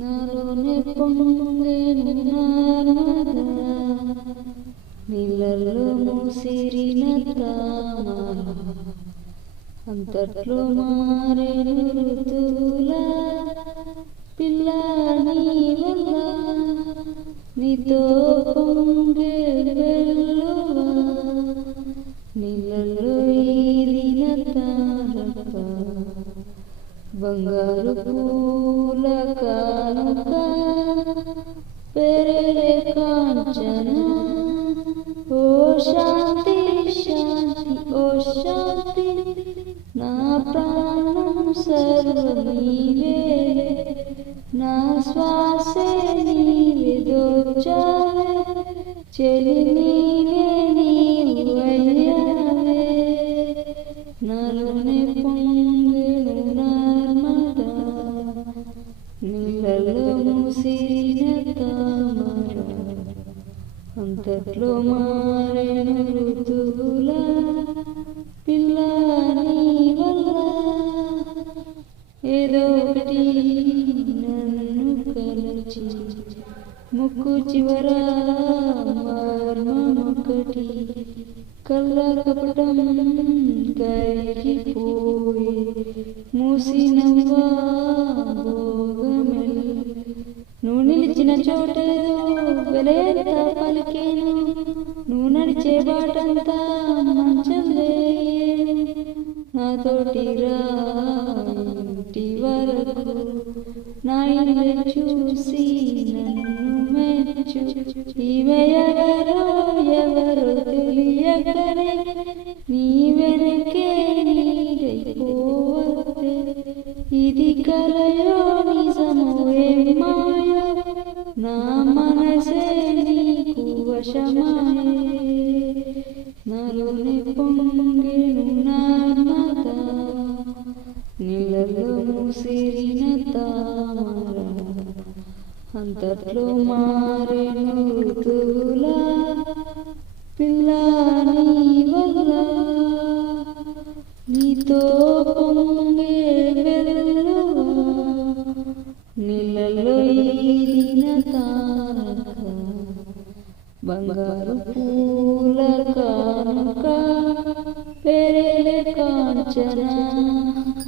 నాలోనే పొంగెను నర్మదా, నీళ్ళల్లో ముసిరిన తామర, అంతట్లో మారెను ఋతువుల పిల్ల నీ వల్ల, నీతో పొంగే వెల్లువ, నీళ్ళల్లో ఈదిన తారక, బంగారు పూల కానుక పెరలే కాంచన. ఓ శాంతి శాంతి ఓ శాంతి, నా ప్రాణం సర్వం నీవే, నా శ్వాసే నీవే దోచావే, చెలి నీవే నీవు అయ్యావే. నాలోనే పొంగెను నర్మదా, నీళ్ళలో ముసిరిన తామర, అంతట్లో మారెను ఋతువుల పిల్ల నీ వల్ల. ఏదో ఒకటి నన్ను కలచి ముక్కు చివర మర్మమొకటి, కళ్ళ కపటం కరిగిపోయే మూసినవ్వా భోగమెల్. నువ్వు నిలిచిన చోటేదో వెలయంత పలికేను, నువ్వు నడిచే బాటంతా మంచంలే. నాతోటి రా ఇంటి వరకు, నా ఇల్లు చూసి నన్ను మెచ్చు. ఇవే ఎవరో తెలియకనే నీ వెనకే నీడైపోవద్దే. ఇది కలయో నిజమో ఏం మాయో, నా మనసే నీకు వశమాయే. నాలోనే పొంగెను నర్మదా, నీళ్ళలో ముసిరిన తామర, అంతట్లో మారెను ఋతువుల పిల్ల నీ వల్ల. నీతో పొంగే వెల్లువ, నీళ్ళలో ఈదిన తారక, బంగారు పూల కానుక